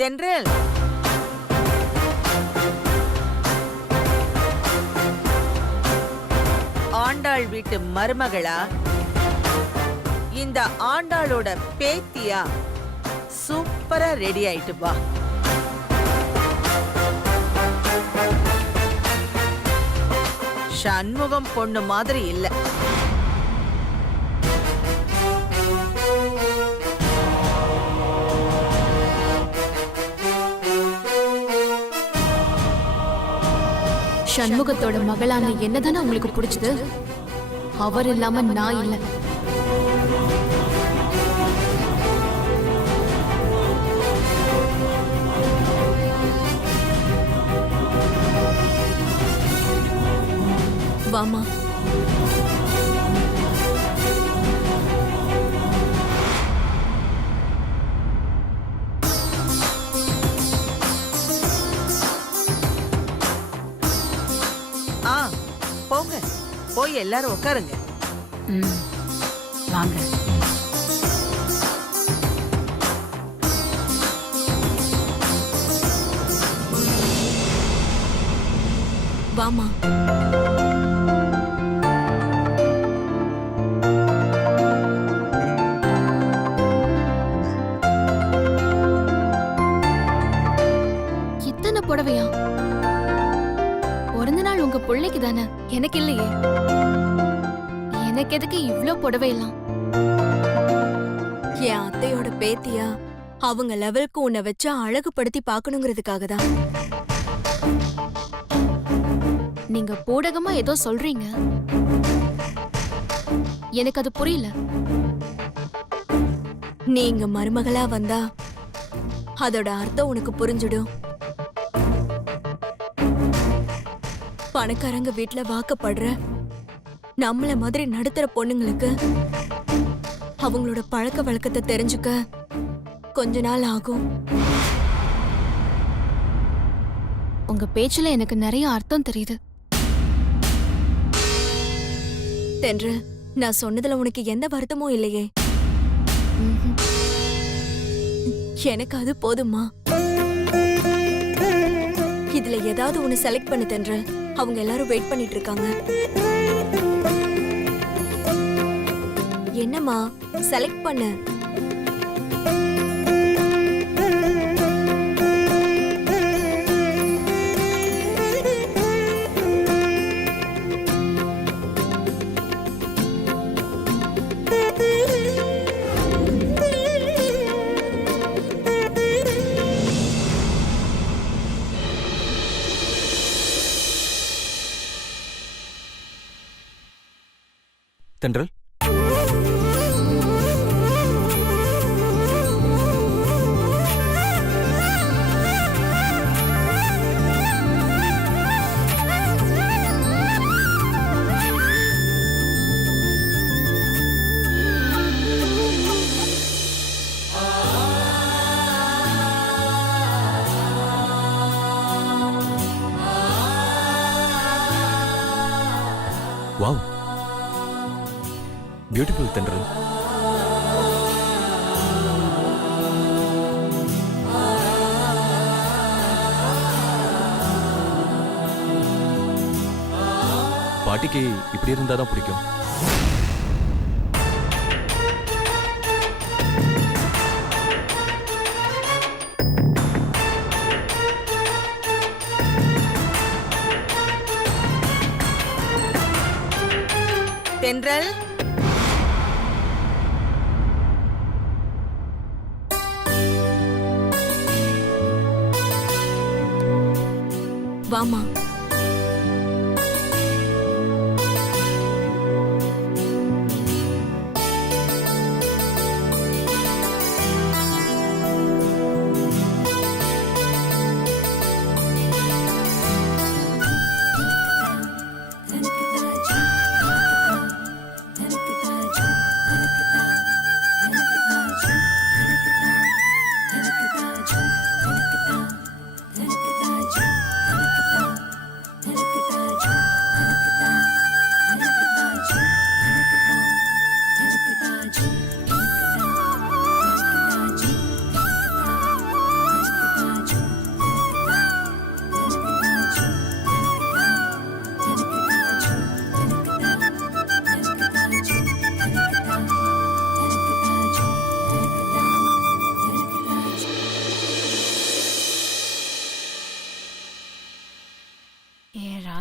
தென்றல், ஆண்டாள் வீட்டு மருமகளா இந்த ஆண்டாளோட பேத்தியா? சூப்பரா ரெடி ஆயிட்டு வா. சண்முகம் பொண்ணு மாதிரி இல்ல. சண்முகத்தோட மகளான என்னதானே உங்களுக்கு பிடிச்சது? அவர் இல்லாம நான் இல்ல. வாமா. போங்க, போய் எல்லாரும் உட்காருங்க. வாங்க. வாமா. இத்தனை புடவையா? பிறந்த நாள் உங்க பிள்ளைக்கு தானே, எனக்கு இல்லையே. எனக்கு எதுக்கு இவ்ளோ புடவை எல்லாம்? என் அத்தையோட பேத்தியா, அவங்க லெவலுக்கு உன்னை வச்சா அழகுபடுத்தி பாக்கணுங்கிறதுக்காக தான். நீங்க பூடகமா ஏதோ சொல்றீங்க, எனக்கு அது புரியல. நீங்க மருமகளா வந்தா அதோட அர்த்தம் உனக்கு புரிஞ்சிடும். பணக்காரங்க வீட்டுல வாக்கப்படுற நம்மள மாதிரி நடுத்தர பொண்ணுங்களுக்கு அவங்களோட பழக்க வழக்கத்தை தெரிஞ்சுக்க கொஞ்ச நாள் ஆகும். உங்க பேச்சுல எனக்கு நிறைய அர்த்தம் தெரியுது. தென்று, நான் சொன்னதுல உனக்கு எந்த வருத்தமும் இல்லையே. எனக்கு அது போதுமா? இதுல ஏதாவது ஒன்னு செலக்ட் பண்ணு தென்று. அவங்க எல்லாரும் வெயிட் பண்ணிட்டு இருக்காங்க. என்னம்மா, செலக்ட் பண்ணு. தென்றல், வாவ், பியூட்டிஃபுல் தென்றல். பாட்டிக்கு இப்படி இருந்தாதான் பிடிக்கும். தென்றல், வாமா.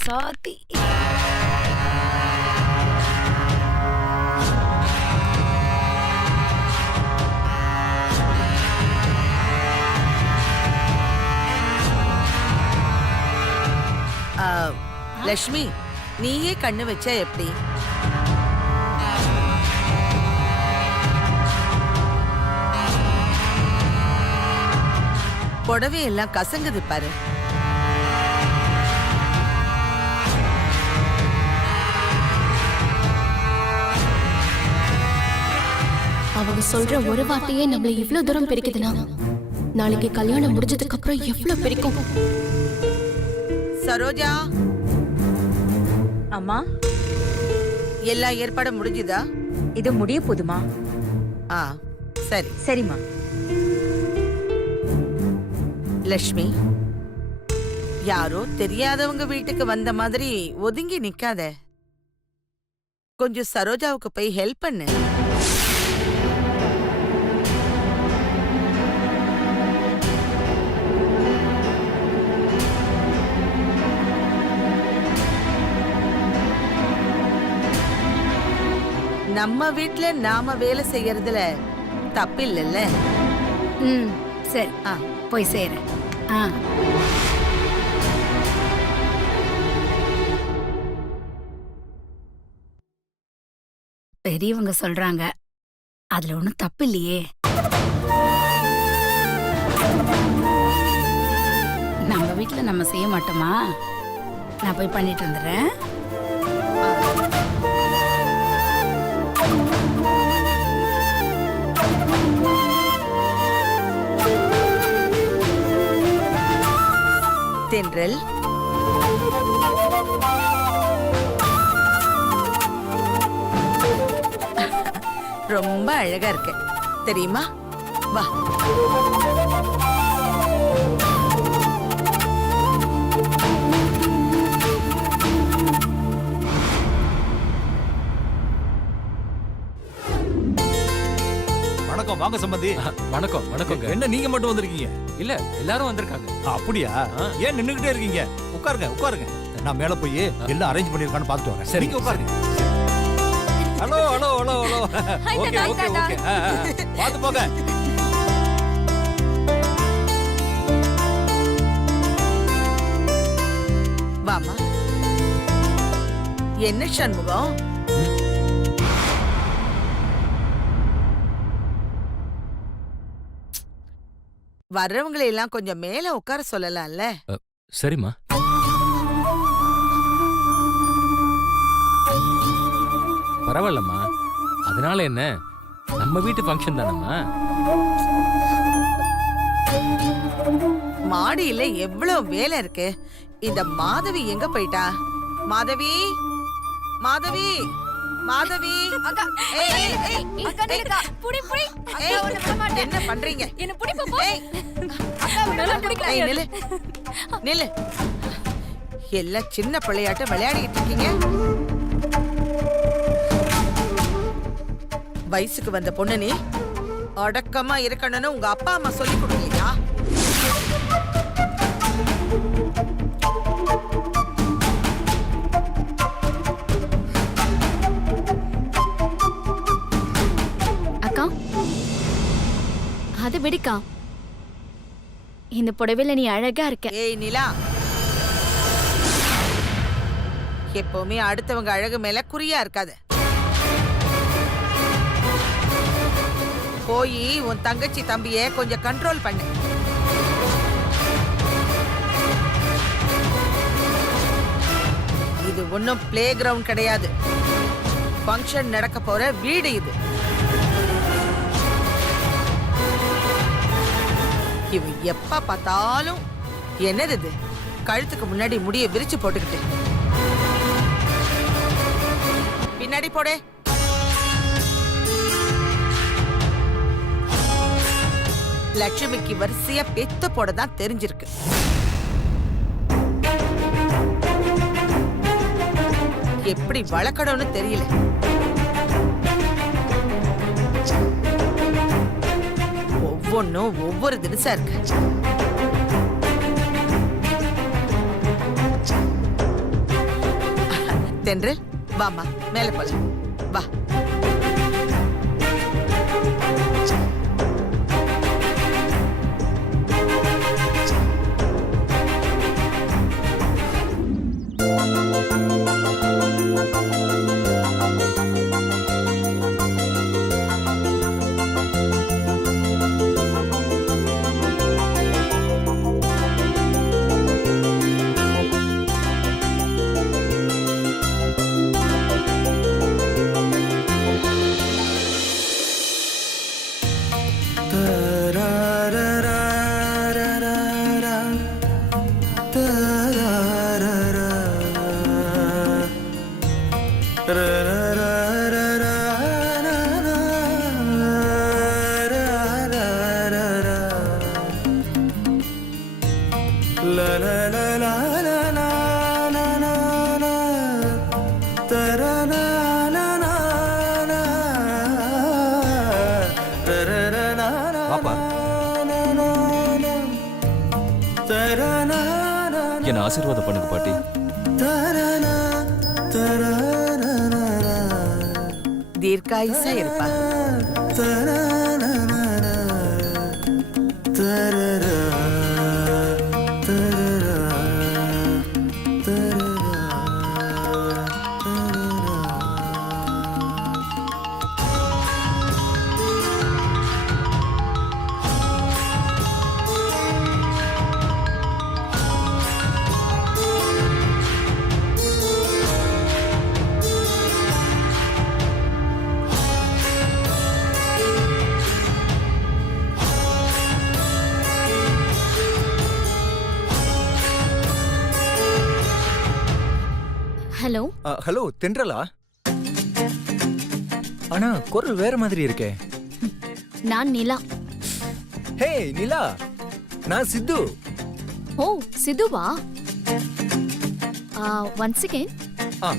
ராசாத்தி. ஆ, லக்ஷ்மி நீயே கண்ணு வச்சா எப்படி? புடவை எல்லாம் கசங்குது பாரு. அவங்க சொல்ற ஒரு வார்த்தையே நம்மள இவ்ளோ தூரம் பிரிக்குதுன்னா நாளைக்கு கல்யாணம் முடிஞ்சதுக்கு அப்புறம் எவ்வளவு பிரிக்கும். சரோஜா, அம்மா, எல்லா ஏற்பாடும் முடிஞ்சுதா? இது முடிய போதுமா? ஆ சரி. சரிம்மா. லக்ஷ்மி, யாரோ தெரியாதவங்க வீட்டுக்கு வந்த மாதிரி ஒதுங்கி நிக்காத. கொஞ்சம் சரோஜாவுக்கு போய் ஹெல்ப் பண்ணு. நம்ம வீட்ல நாம வேலை செய்யறதுல தப்பில்லைல்ல? ம், சரி, ஆ போய் செய்றேன். ஆ. பெரியவங்க சொல்றாங்க, அதுல ஒண்ணும் தப்பு இல்லையே. நம்ம வீட்ல நம்ம செய்ய மாட்டோமா? நான் போய் பண்ணிட்டு வந்துடுறேன். தென்றல், ரொம்ப அழகா இருக்க தெரியுமா? வா. வணக்கம், வாங்க சம்பந்தி. வணக்கம் வணக்கங்க. என்ன நீங்க மட்டும் வந்திருக்கீங்க? இல்ல எல்லாரும் வந்திருக்காங்க. அப்படியா? ஏன் நின்னுகிட்டே இருக்கீங்க? உட்காருங்க உட்காருங்க. நான் மேல போய் எல்லாம் அரேஞ்ச் பண்ணிருக்கான்னு பார்த்துட்டு வரேன். சரி, நீங்க உட்காருங்க. Hello hello hello hello. Okay okay okay. பார்த்து போங்க. வாமா. என்ன சண்முகம், வர்றவங்களை எல்லாம் கொஞ்சம் மேல உட்கார சொல்லலாம்ல? சரிம்மா. பரவாயில்லம்மா, அதனால என்ன, நம்ம வீட்டு ஃபங்க்ஷன் தானம்மா. மாடியில எவ்வளவு வேலை இருக்கு. இந்த மாதவி எங்க போயிட்டா? மாதவி, மாதவி, மாதவி. ஏய், ஏய், ஏய், ஏய், என்ன பண்றீங்க? ஏய், ஏய், நில்லு, நில்லு. எல்லாம் சின்ன பிள்ளையாட்ட விளையாடிட்டு இருக்கீங்க. வயசுக்கு வந்த பொண்ணு நீ அடக்கமா இருக்கணும்னு உங்க அப்பா அம்மா சொல்லி கொடுக்கலையா? அக்கா, அது விடுக்கா. இந்த புடவையில நீ அழகா இருக்க. ஏய் நிலா, எப்பவுமே அடுத்தவங்க அழகு மேல குறியா இருக்காது. போய் உன் தங்கச்சி தம்பிய கொஞ்சம் கண்ட்ரோல் பண்ணு. இது ஒன்னும் பிளே கிரவுண்ட் கிடையாது. ஃபங்க்ஷன் நடக்க போற வீடு இது. இவ எப்ப பார்த்தாலும் என்னது இது, கழுத்துக்கு முன்னாடி முடிய விரிச்சு போட்டுக்கிட்டு. பின்னாடி போடே. லட்சுமிக்கு வரிசையா பெத்த போட தான் தெரிஞ்சிருக்கு. எப்படி வளர்க்கணும்னு தெரியல. ஒவ்வொன்னும் ஒவ்வொரு தினசா இருக்கு. தென்றல் வாமா மேல போலாம் வா. பாப்பா என்ன ஆசீர்வாதம் பண்ணுங்க பாட்டி. தீர்க்காயுசா இருப்பா. ஹலோ, ஹலோ தென்றலா? ஆனா குரல் வேற மாதிரி இருக்கே. நான் நிலா. ஹே நிலா, நான் சித்து. ஓ சிதுவா? Once again. ஆ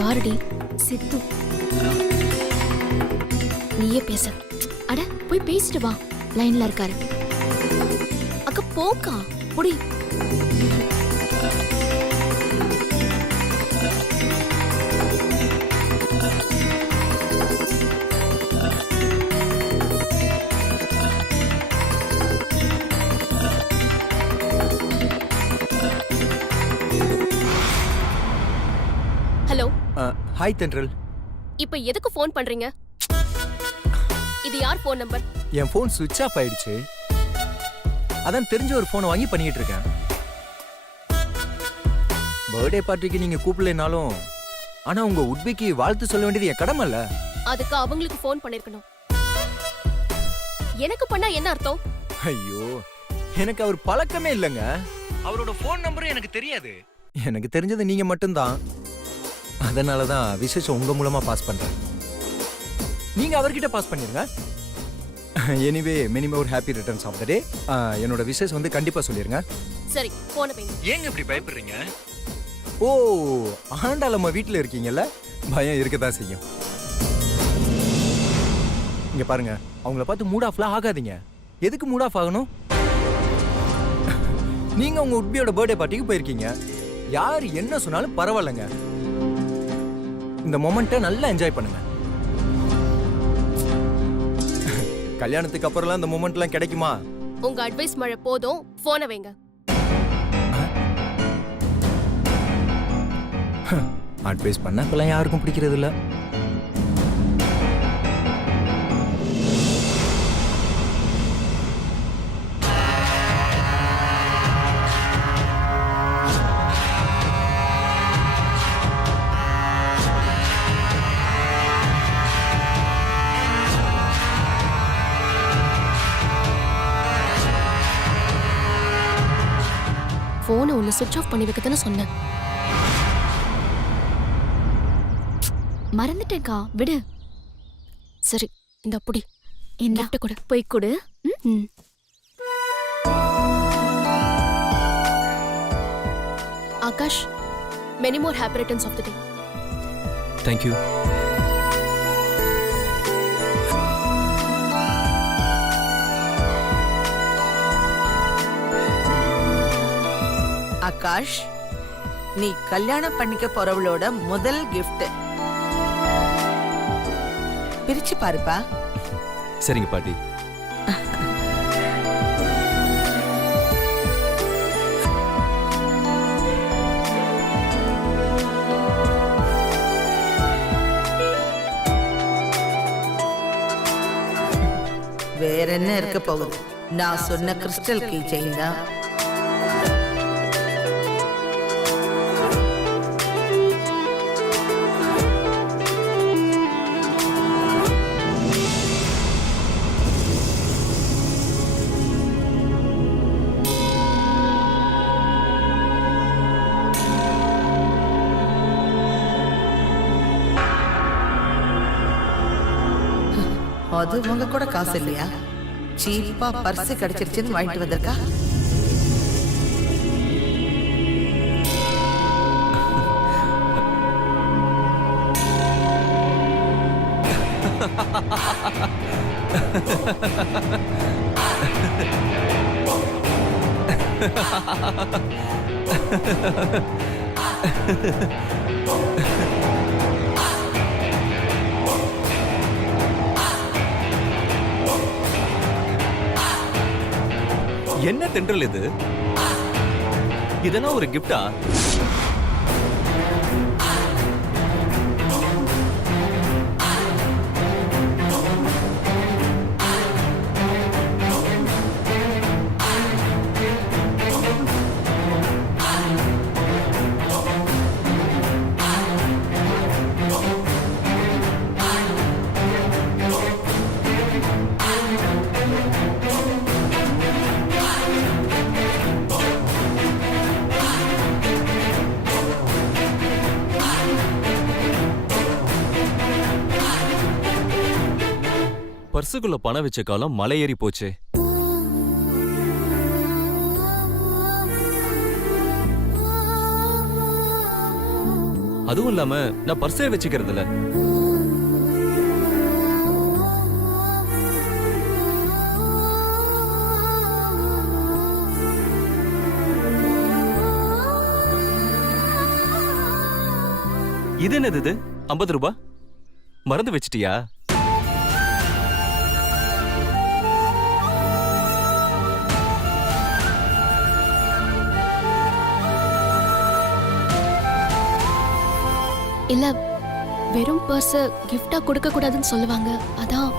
யாருடி? சித்து. நீயே பேச. அட போய் பேசிட்டு வா, லைன்ல இருக்காரு. அக்கா போக்கா புடி. ஹலோ. ஹாய் தென்றல். இப்போ எதுக்கு ஃபோன் பண்றீங்க? இது யார் ஃபோன் நம்பர்? என் ஃபோன் சுவிட்ச் ஆஃப் ஆயிடுச்சு. அதான் தெரிஞ்ச ஒரு ஃபோனை வாங்கி பண்ணிட்டு இருக்கேன். பர்த்டே பார்ட்டிக்கு நீங்க கூப்பிடலைனாலும் ஆனா உங்க உட்பிக்கு வாழ்த்து சொல்ல வேண்டியது என் கடமை இல்ல? அதுக்கு அவங்களுக்கு ஃபோன் பண்ணிருக்கணும். எனக்கு பண்ணா என்ன அர்த்தம்? ஐயோ, எனக்கு அவர் பழக்கமே இல்லைங்க. அவரோட ஃபோன் நம்பரும் எனக்கு தெரியாது. எனக்கு தெரிஞ்சது நீங்க மட்டும்தான். அதனாலதான் விசேஷம் உங்க மூலமா பாஸ் பண்றேன். நீங்க அவர்கிட்ட பாஸ் பண்ணிருங்க. Anyway many more happy returns of the day. என்னோட விஷஸ் வந்து கண்டிப்பா சொல்லிருங்க. சரி, போன வைங்க. ஏங்க இப்படி பயப்படுறீங்க? ஓ, ஆண்டாள் அம்மா வீட்டுல இருக்கீங்கல்ல, பயம் இருக்கதான் செய்யும். இங்க பாருங்க, அவங்கள பார்த்து மூட் ஆஃப்லாம் ஆகாதீங்க. எதுக்கு மூட் ஆஃப் ஆகணும்? நீங்க உங்க உட்பியோட பர்த்டே பார்ட்டிக்கு போயிருக்கீங்க. யார் என்ன சொன்னாலும் பரவாயில்லைங்க. இந்த மொமெண்ட்டை நல்லா என்ஜாய் பண்ணுங்க. கல்யாணத்துக்கு அப்புறம்லாம் இந்த மொமெண்ட்லாம் கிடைக்குமா? உங்க அட்வைஸ் மழை போதும், போன வைங்க. அட்வைஸ் பண்ண இப்பெல்லாம் யாருக்கும் பிடிக்கிறது இல்ல. போனை உள்ள சுவிட்ச் ஆஃப் பண்ணி வைக்கத்தானே சொன்னேன். மறந்துட்டேன்க்கா, விடு. சரி, இந்த புடி. இந்த கொடு, போய் கொடு. Akash, many more happy returns of the day. Thank you. Akash, நீ கல்யாணம் பண்ணிக்க போறவளோட முதல் gift. பிரிச்சு பாருப்பா. சரிங்க பாட்டி. வேற என்ன இருக்க போகுது? நான் சொன்ன கிறிஸ்டல் கீ செயின் தான். அது உங்க கூட காசு இல்லையா? சீப்பா பர்ஸ் கிடைச்சிருச்சுன்னு வாங்கிட்டு வந்திருக்கா? என்ன தென்றல் இது? இதெல்லாம் ஒரு கிஃப்டா? பர்சுக்குள்ள பணம் வச்ச காலம் மலை ஏறி போச்சு. அதுவும் இல்லாம நான் பர்ஸே வச்சுக்கிறது இல்ல. இது என்னது? இது 50 ரூபாய் மறந்து வச்சிட்டியா? இல்ல, வெறும் பர்ஸ் கிஃப்டா கொடுக்க கூடாதுன்னு சொல்லுவாங்க. அதான்.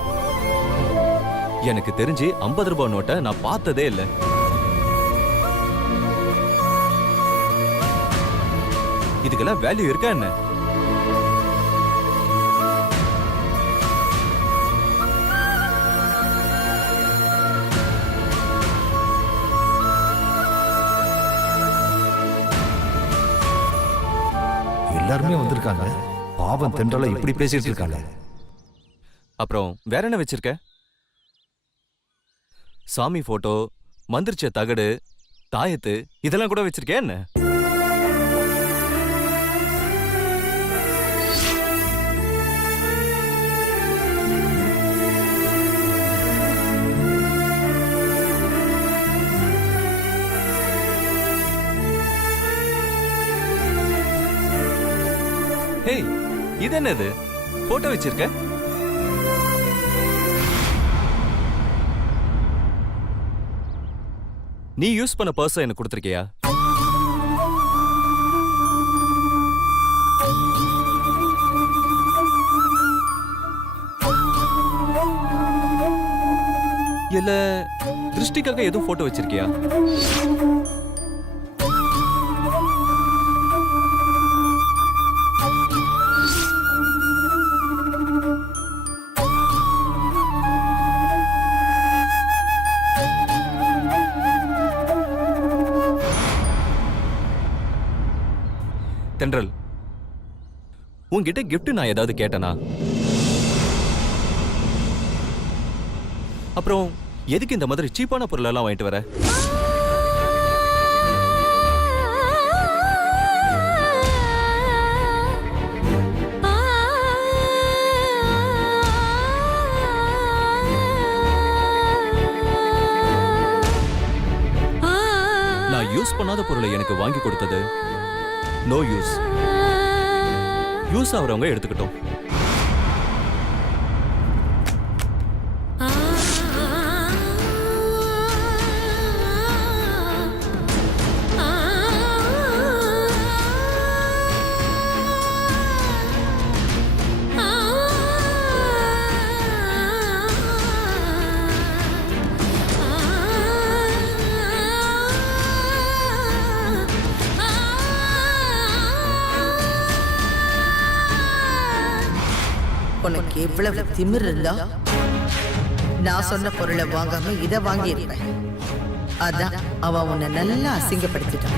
எனக்கு தெரிஞ்சு 50 ரூபாய் நோட்டை நான் பார்த்ததே இல்ல. இதுக்கெல்லாம் வேல்யூ இருக்கா என்ன? எல்லாருமே வந்திருக்காங்க. பாவம் தென்றலை இப்படி பேசிட்டு இருக்காங்க. அப்புறம் வேற என்ன வச்சிருக்க? சாமி போட்டோ, மந்திரிச்ச தகடு, தாயத்து இதெல்லாம் கூட வச்சிருக்கேன் என்ன? ஹேய், இது என்னது? போட்டோ வச்சிருக்க? நீ யூஸ் பண்ண பர்ஸ் எனக்கு கொடுத்திருக்கியா? இல்ல திருஷ்டிக்காக எதுவும் போட்டோ வச்சிருக்கியா? தென்றல், உன்கிட்ட கிஃப்ட் நான் ஏதாவது கேட்டனா? அப்புறம் எதுக்கு இந்த மாதிரி சீப்பான பொருள் எல்லாம் வாங்கிட்டு வர? நான் யூஸ் யூஸ் பண்ணாத பொருளை எனக்கு வாங்கி கொடுத்தது நோ யூஸ். யூஸ் ஆகுறவங்க எடுத்துக்கிட்டோம். உனக்கு எவ்வளவு திமிர் இருந்தா நான் சொன்ன பொருளை வாங்காம இதை வாங்கி இருப்பேன். அதான் அவன் உன்னை நல்லா அசிங்கப்படுத்திட்டான்.